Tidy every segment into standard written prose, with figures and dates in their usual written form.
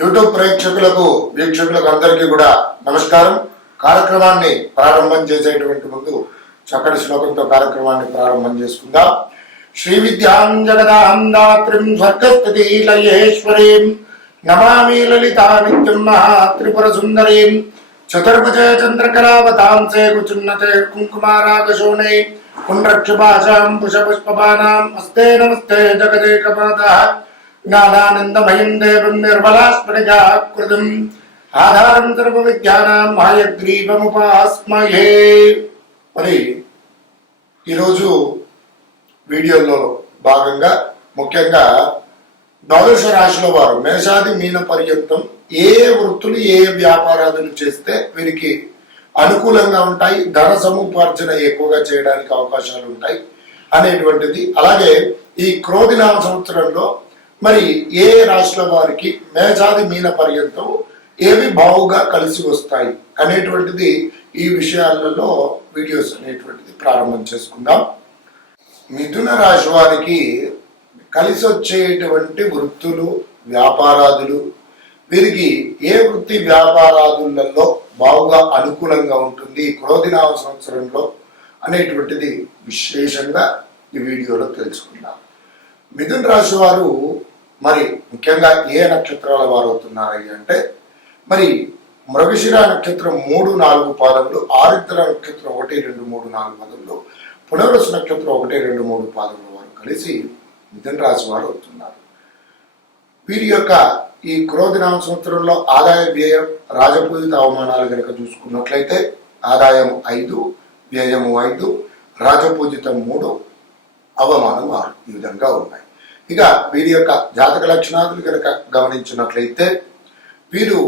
YouTube ప్రేక్షకులకు వీక్షకులకు అందరికీ కూడా నమస్కారం. కార్యక్రమాన్ని ప్రారంభం చేసేటువంటి ముందు చక్కటి శ్లోకంతో కార్యక్రమాన్ని ప్రారంభం చేసుకుందాం. శ్రీ విద్యాం జగదాం దాత్రిం స్వర్గస్థితి లయేశ్వరీం నమామి లలితా నిత్యం మహా త్రిపుర సుందరీం చతుర్భుజ చంద్రకళావతాంసే కుచున్నతే కుంకుమారాగశోణే పుండ్రక్షుభాషాం పుష్పబాణాం హస్తే నమస్తే జగదేకమాతః జ్ఞానానందమయం దేవం నిర్మలాస్ఫటికాకృతిం ఆధారం సర్వ విద్యానాం హయగ్రీవముపాస్మహే. మరి ఈరోజు వీడియోలో భాగంగా ముఖ్యంగా ద్వాదశ రాశుల వారు మేషాది మీన పర్యంతం ఏ వృత్తులు ఏ వ్యాపారాలు చేస్తే వీరికి అనుకూలంగా ఉంటాయి, ధన సముపార్జన ఎక్కువగా చేయడానికి అవకాశాలు ఉంటాయి అనేటువంటిది. అలాగే ఈ క్రోధినామ సంవత్సరంలో మరి ఏ రాశుల వారికి మేషాది మీన పర్యంతం ఏవి బావుగా కలిసి వస్తాయి అనేటువంటిది ఈ విషయాలలో వీడియోస్ అనేటువంటిది ప్రారంభం చేసుకుందాం. మిథున రాశి వారికి కలిసి వచ్చేటువంటి వృత్తులు వ్యాపారాదులు, వీరికి ఏ వృత్తి వ్యాపారాదులలో బావుగా అనుకూలంగా ఉంటుంది క్రోధినామ సంవత్సరంలో అనేటువంటిది విశేషంగా ఈ వీడియోలో తెలుసుకుందాం. మిథున రాశి వారు మరి ముఖ్యంగా ఏ నక్షత్రాల వారు అవుతున్నారు అంటే మరి మృగశిర నక్షత్రం 3-4 పాదములు, ఆరుద్ర నక్షత్రం 1-2-3-4 పాదములు, పునర్వసు నక్షత్రం 1-2-3 పాదముల వారు కలిసి మిథున రాశి వారు అవుతున్నారు. వీరి యొక్క ఈ క్రోధినామ సంవత్సరంలో ఆదాయ వ్యయం రాజపూజిత అవమానాలు కనుక చూసుకున్నట్లయితే ఆదాయం 5, వ్యయము 5, రాజపూజితం 3, అవమానం 6 ఈ విధంగా ఉన్నాయి. ఇక వీరి యొక్క జాతక లక్షణాలు కనుక గమనించినట్లయితే వీరు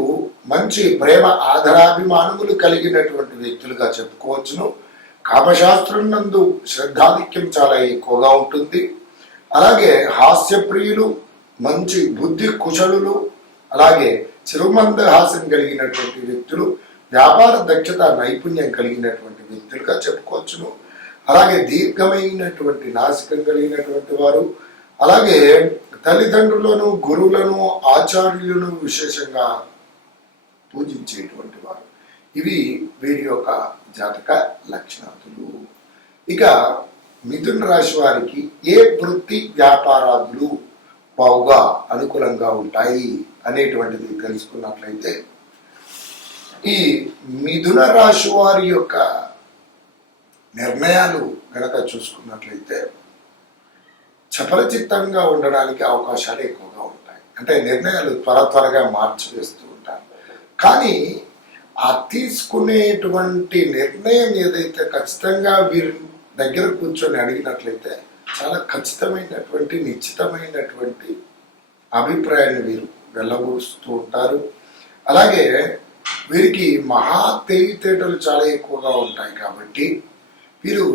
మంచి ప్రేమ ఆదరాభిమానములు కలిగినటువంటి వ్యక్తులుగా చెప్పుకోవచ్చును. కామశాస్త్రం నందు శ్రద్ధాధిక్యం చాలా ఎక్కువగా ఉంటుంది. అలాగే హాస్యప్రియులు, మంచి బుద్ధి కుశలులు, అలాగే చిరుమంద హాస్యం కలిగినటువంటి వ్యక్తులు, వ్యాపార దక్షత నైపుణ్యం కలిగినటువంటి వ్యక్తులుగా చెప్పుకోవచ్చును. అలాగే దీర్ఘమైనటువంటి నాసికం కలిగినటువంటి వారు, అలాగే తల్లిదండ్రులను, గురువులను, ఆచార్యులను విశేషంగా పూజించేటువంటి వారు. ఇవి వీరి యొక్క జాతక లక్షణాలు. ఇక మిథున రాశి వారికి ఏ వృత్తి వ్యాపారాదులు బావుగా అనుకూలంగా ఉంటాయి అనేటువంటిది తెలుసుకున్నట్లయితే ఈ మిథున రాశి వారి యొక్క నిర్ణయాలు కనుక చూసుకున్నట్లయితే చపలచిత్తంగా ఉండడానికి అవకాశాలు ఎక్కువగా ఉంటాయి. అంటే నిర్ణయాలు త్వరగా మార్చివేస్తూ ఉంటారు. కానీ ఆ తీసుకునేటువంటి నిర్ణయం ఏదైతే ఖచ్చితంగా వీరి దగ్గర కూర్చొని అడిగినట్లయితే చాలా ఖచ్చితమైనటువంటి నిశ్చితమైనటువంటి అభిప్రాయాన్ని వీరు వెళ్ళబోస్తూ ఉంటారు. అలాగే వీరికి మహా తెలివితేటలు చాలా ఎక్కువగా ఉంటాయి. కాబట్టి వీరు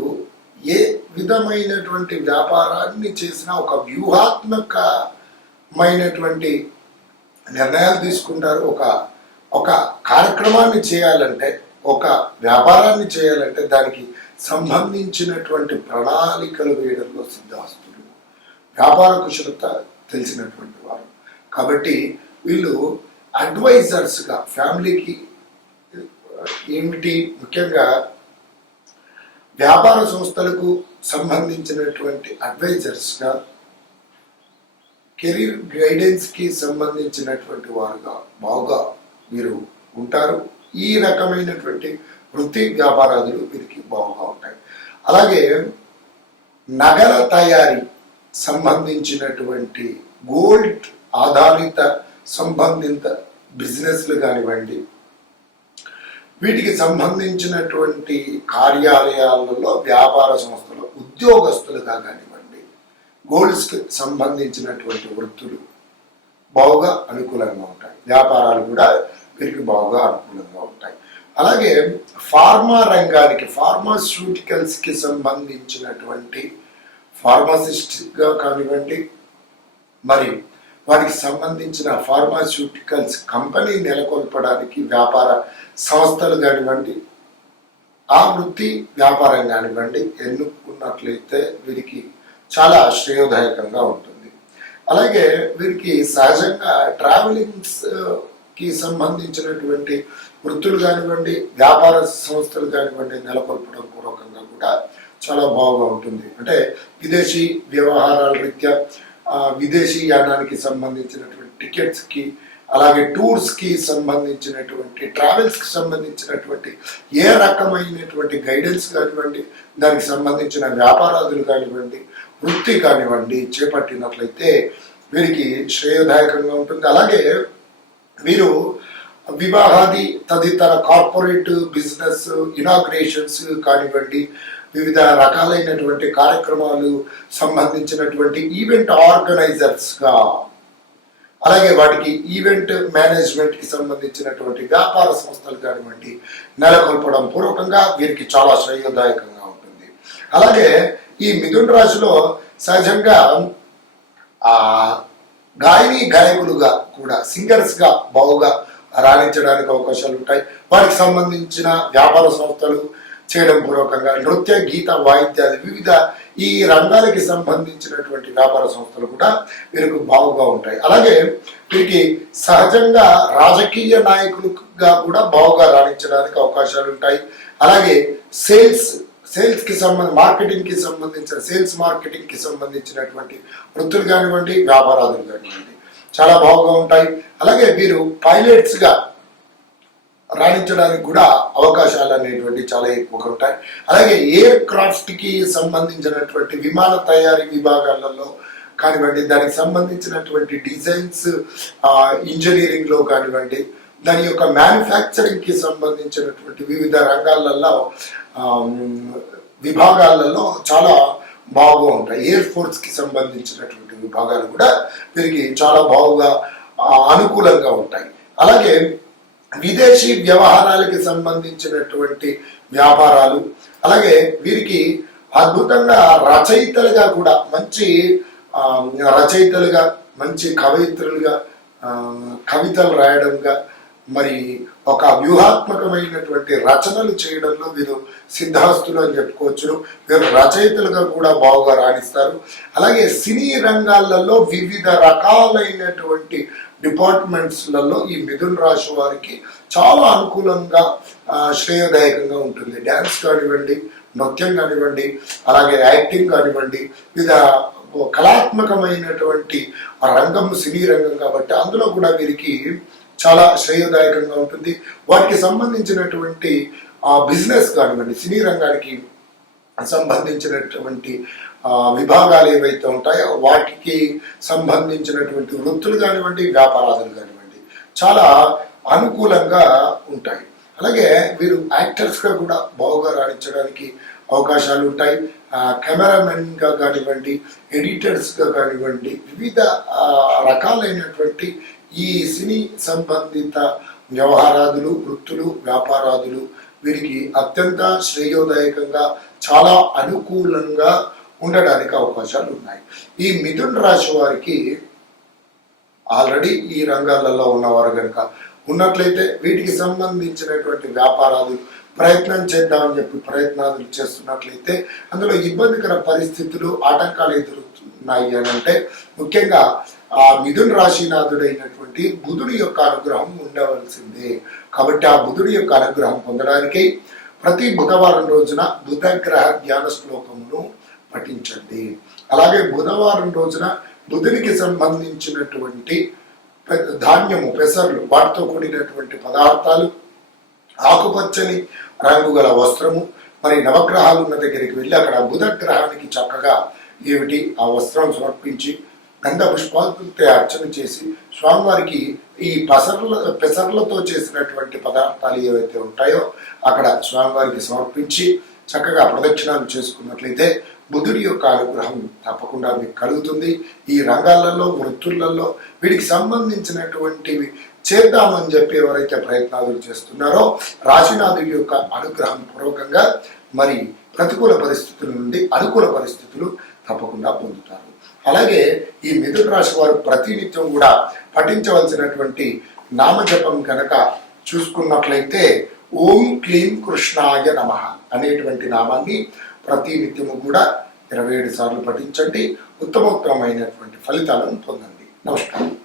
ఏ విధమైనటువంటి వ్యాపారాన్ని చేసినా ఒక వ్యూహాత్మకమైనటువంటి నిర్ణయాలు తీసుకుంటారు. ఒక కార్యక్రమాన్ని చేయాలంటే, ఒక వ్యాపారాన్ని చేయాలంటే దానికి సంబంధించినటువంటి ప్రణాళికలు వేయడంలో సిద్ధాస్తులు, వ్యాపార కుశలత తెలిసినటువంటి వారు. కాబట్టి వీళ్ళు అడ్వైజర్స్గా ఫ్యామిలీకి ఏమిటి ముఖ్యంగా వ్యాపార సంస్థలకు సంబంధించినటువంటి అడ్వైజర్స్గా, కెరీర్ గైడెన్స్కి సంబంధించినటువంటి వారుగా బాగా వీరు ఉంటారు. ఈ రకమైనటువంటి వృత్తి వ్యాపారాదులు వీరికి బాగా ఉంటాయి. అలాగే నగల తయారీ సంబంధించినటువంటి గోల్డ్ ఆధారిత సంబంధిత బిజినెస్లు కానివ్వండి, వీటికి సంబంధించినటువంటి కార్యాలయాలలో వ్యాపార సంస్థలు ఉద్యోగస్తులుగా కానివ్వండి, గోల్డ్స్కి సంబంధించినటువంటి వృత్తులు బాగా అనుకూలంగా ఉంటాయి. వ్యాపారాలు కూడా వీరికి బాగా అనుకూలంగా ఉంటాయి. అలాగే ఫార్మా రంగానికి, ఫార్మాస్యూటికల్స్కి సంబంధించినటువంటి ఫార్మసిస్ట్గా కానివ్వండి, మరి వాటికి సంబంధించిన ఫార్మాస్యూటికల్స్ కంపెనీ నెలకొల్పడానికి వ్యాపార సంస్థలు కానివ్వండి, ఆ వృత్తి వ్యాపారం కానివ్వండి ఎన్నుకున్నట్లయితే వీరికి చాలా శ్రేయోదాయకంగా ఉంటుంది. అలాగే వీరికి సహజంగా ట్రావెలింగ్స్ కి సంబంధించినటువంటి వృత్తులు కానివ్వండి, వ్యాపార సంస్థలు కానివ్వండి నెలకొల్పడం పూర్వకంగా కూడా చాలా బాగా ఉంటుంది. అంటే విదేశీ వ్యవహారాల రీత్యా విదేశీ యానానికి సంబంధించినటువంటి టికెట్స్కి, అలాగే టూర్స్కి సంబంధించినటువంటి ట్రావెల్స్కి సంబంధించినటువంటి ఏ రకమైనటువంటి గైడెన్స్ కానివ్వండి, దానికి సంబంధించిన వ్యాపారాదులు కానివ్వండి, వృత్తి కానివ్వండి చేపట్టినట్లయితే వీరికి శ్రేయోదాయకంగా ఉంటుంది. అలాగే వీరు వివాహాది తదితర కార్పొరేట్ బిజినెస్ ఇనాగ్రేషన్స్ కానివ్వండి, వివిధ రకాలైనటువంటి కార్యక్రమాలు సంబంధించినటువంటి ఈవెంట్ ఆర్గనైజర్స్గా, అలాగే వాటికి ఈవెంట్ మేనేజ్మెంట్కి సంబంధించినటువంటి వ్యాపార సంస్థలు కానివ్వండి నెలకొల్పడం పూర్వకంగా వీరికి చాలా శ్రేయోదాయకంగా ఉంటుంది. అలాగే ఈ మిథున రాశిలో సహజంగా గాయని గాయకులుగా కూడా సింగర్స్గా బాగుగా రాణించడానికి అవకాశాలు ఉంటాయి. వాటికి సంబంధించిన వ్యాపార సంస్థలు చేయడం పూర్వకంగా నృత్య, గీత, వాయిద్యాలు వివిధ ఈ రంగాలకి సంబంధించినటువంటి వ్యాపార సంస్థలు కూడా వీరికి బాగుగా ఉంటాయి. అలాగే వీరికి సహజంగా రాజకీయ నాయకులుగా కూడా బాగుగా రాణించడానికి అవకాశాలు ఉంటాయి. అలాగే సేల్స్ కి మార్కెటింగ్ కి సంబంధించిన మార్కెటింగ్ కి సంబంధించినటువంటి వృత్తులు కానివ్వండి, వ్యాపారాదులు కానివ్వండి చాలా బాగుగా ఉంటాయి. అలాగే వీరు పైలట్స్ గా రాణించడానికి కూడా అవకాశాలు అనేటువంటి చాలా ఎక్కువగా ఉంటాయి. అలాగే ఎయిర్ క్రాఫ్ట్ కి సంబంధించినటువంటి విమాన తయారీ విభాగాలలో కానివ్వండి, దానికి సంబంధించినటువంటి డిజైన్స్ ఇంజనీరింగ్ లో కానివ్వండి, దాని యొక్క మ్యానుఫ్యాక్చరింగ్ కి సంబంధించినటువంటి వివిధ రంగాలలో విభాగాలలో చాలా బాగా ఉంటాయి. ఎయిర్ ఫోర్స్ కి సంబంధించినటువంటి విభాగాలు కూడా వీరికి చాలా బాగుగా అనుకూలంగా ఉంటాయి. అలాగే విదేశీ వ్యవహారాలకి సంబంధించినటువంటి వ్యాపారాలు, అలాగే వీరికి అద్భుతంగా రచయితలుగా కూడా మంచి కవయిత్రులుగా కవితలు రాయడంగా, మరి ఒక వ్యూహాత్మకమైనటువంటి రచనలు చేయడంలో వీరు సిద్ధాస్తులు అని చెప్పుకోవచ్చు. వీరు రచయితలుగా కూడా బాగా రాణిస్తారు. అలాగే సినీ రంగాలలో వివిధ రకాలైనటువంటి డిపార్ట్మెంట్స్లలో ఈ మిథున రాశి వారికి చాలా అనుకూలంగా శ్రేయోదాయకంగా ఉంటుంది. డ్యాన్స్ కానివ్వండి, నృత్యం కానివ్వండి, అలాగే యాక్టింగ్ కానివ్వండి, వివిధ కళాత్మకమైనటువంటి రంగం సినీ రంగం కాబట్టి అందులో కూడా వీరికి చాలా శ్రేయోదాయకంగా ఉంటుంది. వాటికి సంబంధించినటువంటి బిజినెస్ కానివ్వండి, సినీ రంగానికి సంబంధించినటువంటి విభాగాలు ఏవైతే ఉంటాయో వాటికి సంబంధించినటువంటి వృత్తులు కానివ్వండి, వ్యాపారాదులు కానివ్వండి చాలా అనుకూలంగా ఉంటాయి. అలాగే వీరు యాక్టర్స్గా కూడా బాగా రాణించడానికి అవకాశాలు ఉంటాయి. కెమెరామెన్గా కానివ్వండి, ఎడిటర్స్గా కానివ్వండి, వివిధ రకాలైనటువంటి ఈ సినీ సంబంధిత వ్యవహారాదులు, వృత్తులు, వ్యాపారాదులు వీరికి అత్యంత శ్రేయోదాయకంగా చాలా అనుకూలంగా ఉండడానికి అవకాశాలు ఉన్నాయి. ఈ మిథున రాశి వారికి ఆల్రెడీ ఈ రంగాలలో ఉన్నవారు కనుక ఉన్నట్లయితే వీటికి సంబంధించినటువంటి వ్యాపారాలు ప్రయత్నం చేద్దామని చెప్పి ప్రయత్నాలు చేస్తున్నట్లయితే అందులో ఇబ్బందికర పరిస్థితులు, ఆటంకాలు ఎదురుతున్నాయి అని అంటే ముఖ్యంగా ఆ మిథున రాశినాథుడైనటువంటి బుధుడి యొక్క అనుగ్రహం ఉండవలసిందే. కాబట్టి ఆ బుధుడి యొక్క అనుగ్రహం పొందడానికి ప్రతి బుధవారం రోజున బుధగ్రహ ధ్యాన శ్లోకమును పఠించండి. అలాగే బుధవారం రోజున బుధునికి సంబంధించినటువంటి ధాన్యము, పెసర్లు, వాటితో కూడినటువంటి పదార్థాలు, ఆకుపచ్చని రంగు గల వస్త్రము, మరి నవగ్రహాలు ఉన్న దగ్గరికి వెళ్ళి అక్కడ బుధ గ్రహానికి చక్కగా ఆ వస్త్రం సమర్పించి గంధ పుష్పాలతో అర్చన చేసి స్వామివారికి ఈ పెసర్లతో చేసినటువంటి పదార్థాలు ఏవైతే ఉంటాయో అక్కడ స్వామివారికి సమర్పించి చక్కగా ప్రదక్షిణాలు చేసుకున్నట్లయితే బుధుడి యొక్క అనుగ్రహం తప్పకుండా మీకు కలుగుతుంది. ఈ రంగాలలో, వృత్తులలో వీటికి సంబంధించినటువంటివి చేద్దామని చెప్పి ఎవరైతే ప్రయత్నాలు చేస్తున్నారో రాశినాథుడి యొక్క అనుగ్రహం పూర్వకంగా మరి ప్రతికూల పరిస్థితుల నుండి అనుకూల పరిస్థితులు తప్పకుండా పొందుతారు. అలాగే ఈ మిథున రాశి వారు ప్రతినిత్యం కూడా పఠించవలసినటువంటి నామజపం కనుక చూసుకున్నట్లయితే ఓం క్లీం కృష్ణాయ నమః అనేటువంటి నామాన్ని ప్రతినిత్యము కూడా 27 సార్లు పఠించండి. ఉత్తమోత్తమైనటువంటి ఫలితాలను పొందండి. నమస్కారం.